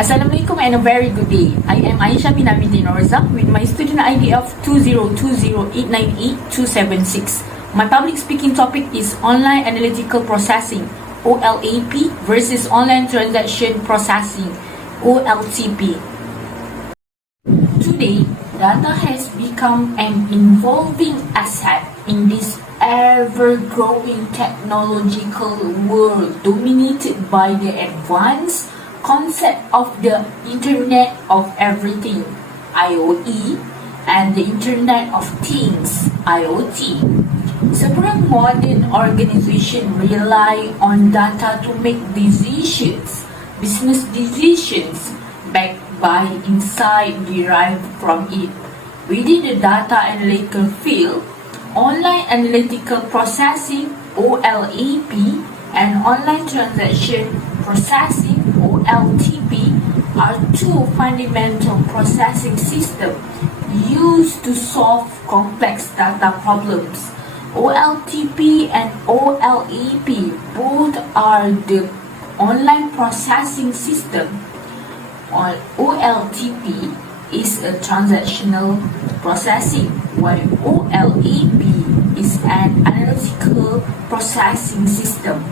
Assalamualaikum and a very good day. I am Syahmina Binti Noorzah with my student ID of 20208988276. My public speaking topic is Online Analytical Processing (Olap) versus Online Transaction Processing (Oltp). Today, data has become an evolving asset in this ever-growing technological world dominated by the advanced concept of the Internet of Everything (IoT) and the Internet of Things (IoT). Several modern organizations rely on data to make decisions, business decisions, backed by insight derived from it. Within the data analytical field, online analytical processing (OLAP) and online transaction processing (Oltp) are two fundamental processing systems used to solve complex data problems. Oltp and Olap both are the online processing system. Oltp is a transactional processing, while Olap is an analytical processing system.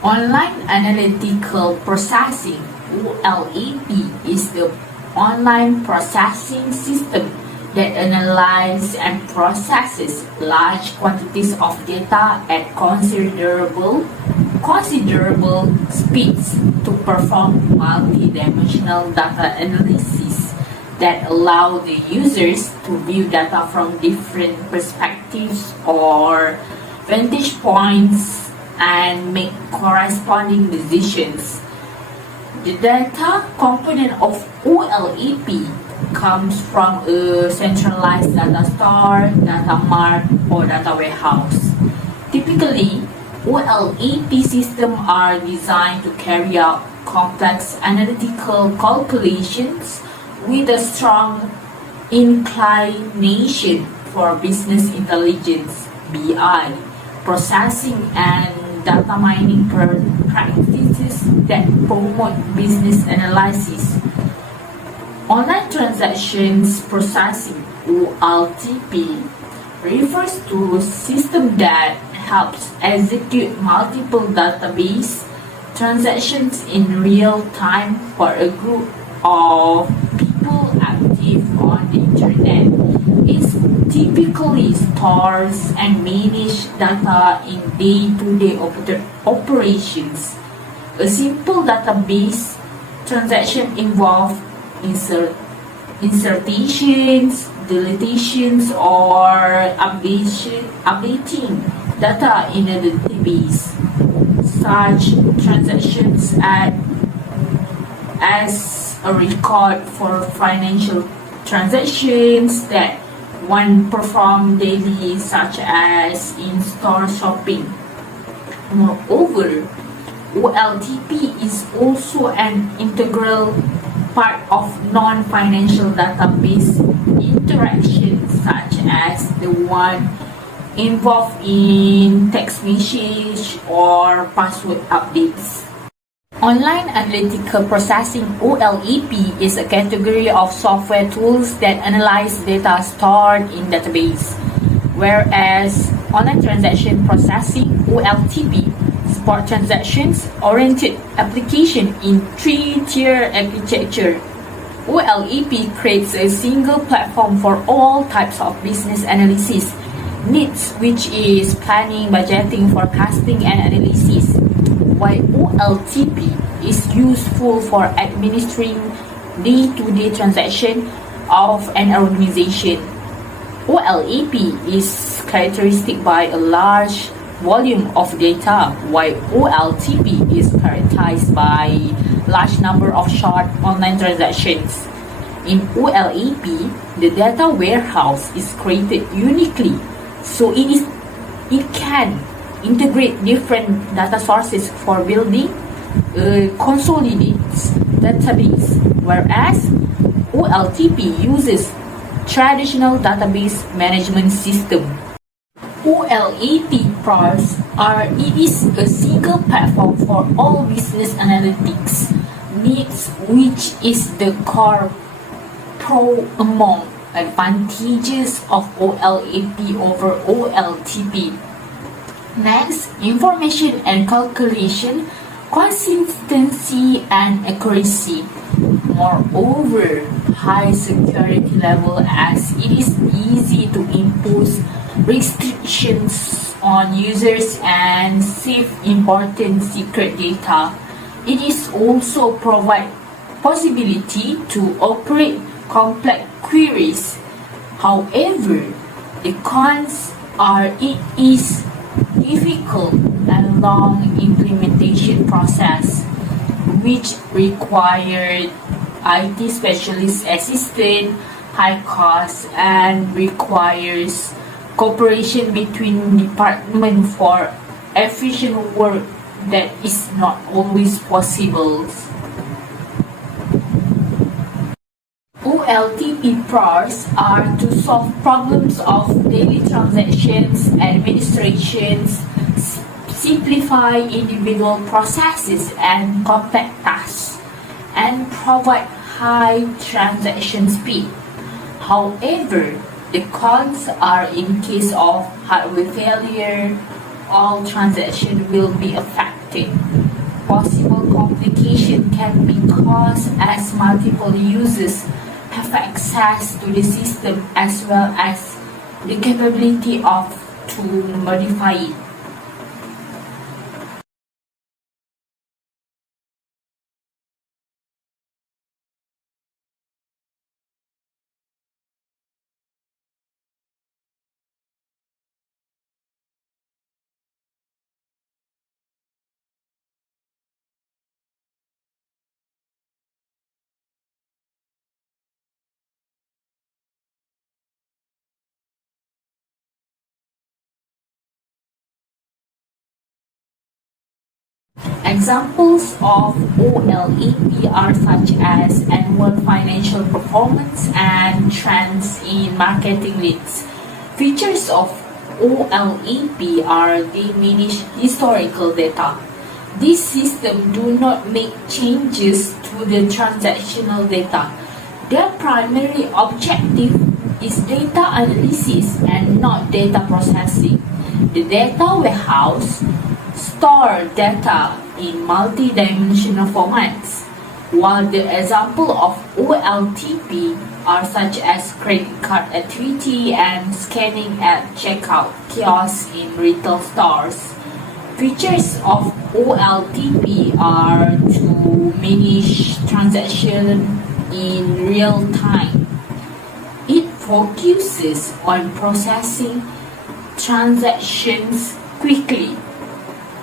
Online Analytical Processing (Olap) is the online processing system that analyzes and processes large quantities of data at considerable speeds to perform multi-dimensional data analysis that allow the users to view data from different perspectives or vantage points and make corresponding decisions. The data component of Olap comes from a centralized data store, data mart, or data warehouse. Typically, Olap systems are designed to carry out complex analytical calculations with a strong inclination for business intelligence (BI) processing and data mining practices that promote business analysis. Online transactions processing (Oltp) refers to a system that helps execute multiple database transactions in real time for a group of people active on the internet. It typically stores and manages data in day-to-day operations. A simple database transaction involves insertions, deletions, or updating data in a database. Such transactions act as a record for financial transactions that one performs daily, such as in-store shopping. Moreover, Oltp is also an integral part of non-financial database interactions, such as the one involved in text message or password updates. Online Analytical Processing (Olap) is a category of software tools that analyze data stored in database, whereas Online Transaction Processing (Oltp) support transactions-oriented application in three-tier architecture. Olap creates a single platform for all types of business analysis needs, which is planning, budgeting, forecasting, and analysis, while Oltp is useful for administering day-to-day transactions of an organization. Olap is characteristic by a large volume of data, while Oltp is characterized by large number of short online transactions. In Olap, the data warehouse is created uniquely, so it can integrate different data sources for building a consolidated database, whereas Oltp uses traditional database management system. Olap Plus is a single platform for all business analytics, needs, which is the core pro among advantages of Olap over Oltp. Next, information and calculation, consistency and accuracy. Moreover, high security level, as it is easy to impose restrictions on users and save important secret data. It is also provide possibility to operate complex queries. However, the cons are it is difficult and long implementation process, which required IT specialist assistance, high cost, and requires cooperation between departments for efficient work that is not always possible. Oltp pros are to solve problems of daily transactions, administrations, simplify individual processes and complex tasks, and provide high transaction speed. However, the cons are in case of hardware failure, all transactions will be affected. Possible complication can be caused as multiple users have access to the system as well as the capability to modify it. Examples of Olap are such as annual financial performance and trends in marketing leads. Features of Olap are they manage historical data. This system do not make changes to the transactional data. Their primary objective is data analysis and not data processing. The data warehouse store data in multi-dimensional formats, while the example of Oltp are such as credit card activity and scanning at checkout kiosks in retail stores. Features of Oltp are to manage transactions in real time. It focuses on processing transactions quickly.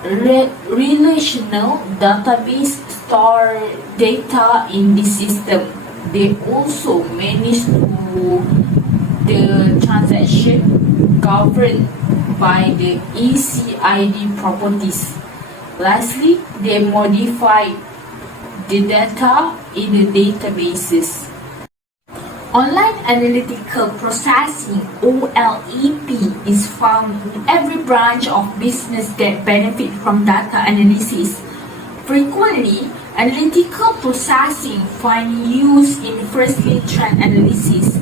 Relational database store data in the system. They also manage the transaction governed by the ECID properties. Lastly, they modify the data in the databases. Online analytical processing (OLAP) is found in every branch of business that benefit from data analysis. Frequently, analytical processing find use in firstly trend analysis.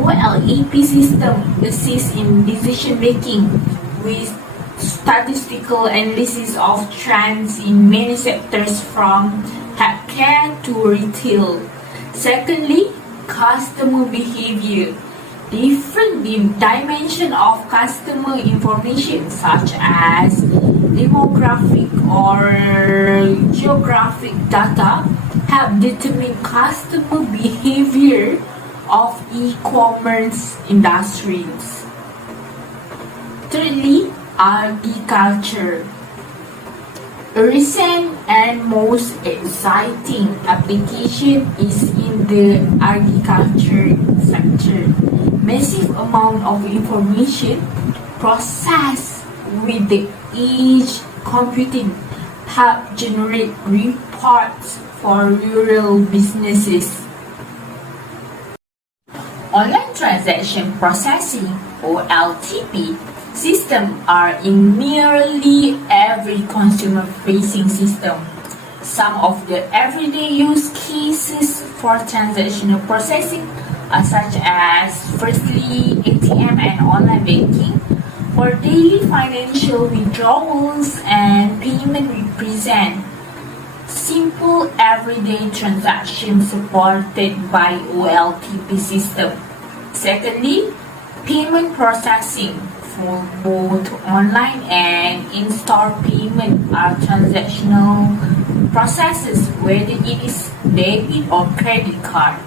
OLAP system assists in decision making with statistical analysis of trends in many sectors from healthcare to retail. Secondly, customer behavior. Different dimension of customer information such as demographic or geographic data have determined customer behavior of e-commerce industries. Thirdly, agriculture. A recent and most exciting application is in the agriculture sector. Massive amount of information processed with the edge computing help generate reports for rural businesses. Online transaction processing (OLTP) systems are in nearly every consumer-facing system. Some of the everyday use cases for transactional processing are such as firstly ATM and online banking. For daily financial withdrawals and payment represent simple everyday transactions supported by Oltp system. Secondly, payment processing for both online and in-store payment are transactional processes, whether it is debit or credit card.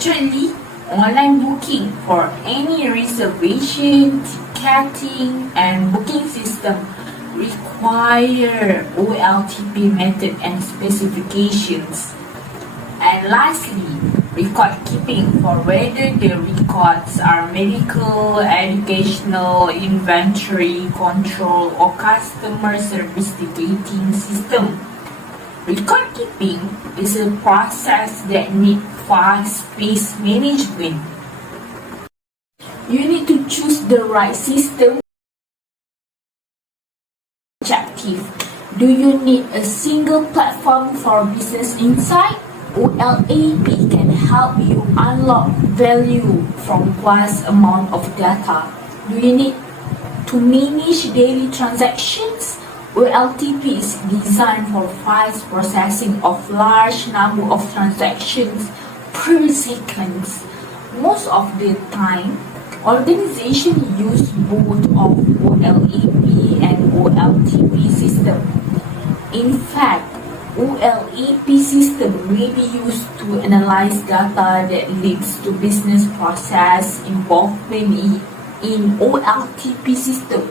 Thirdly, online booking for any reservation, ticketing, and booking system require Oltp method and specifications. And lastly, record keeping for whether the records are medical, educational, inventory control, or customer service ticketing system. Record keeping is a process that needs fast-paced management. You need to choose the right system. Objective. Do you need a single platform for business insight? Olap can help you unlock value from vast amount of data. Do you need to manage daily transactions? Oltp is designed for fast processing of large number of transactions per second. Most of the time, organizations use both of Olap and Oltp system. In fact, Olap system may be used to analyze data that leads to business process involvement in Oltp system.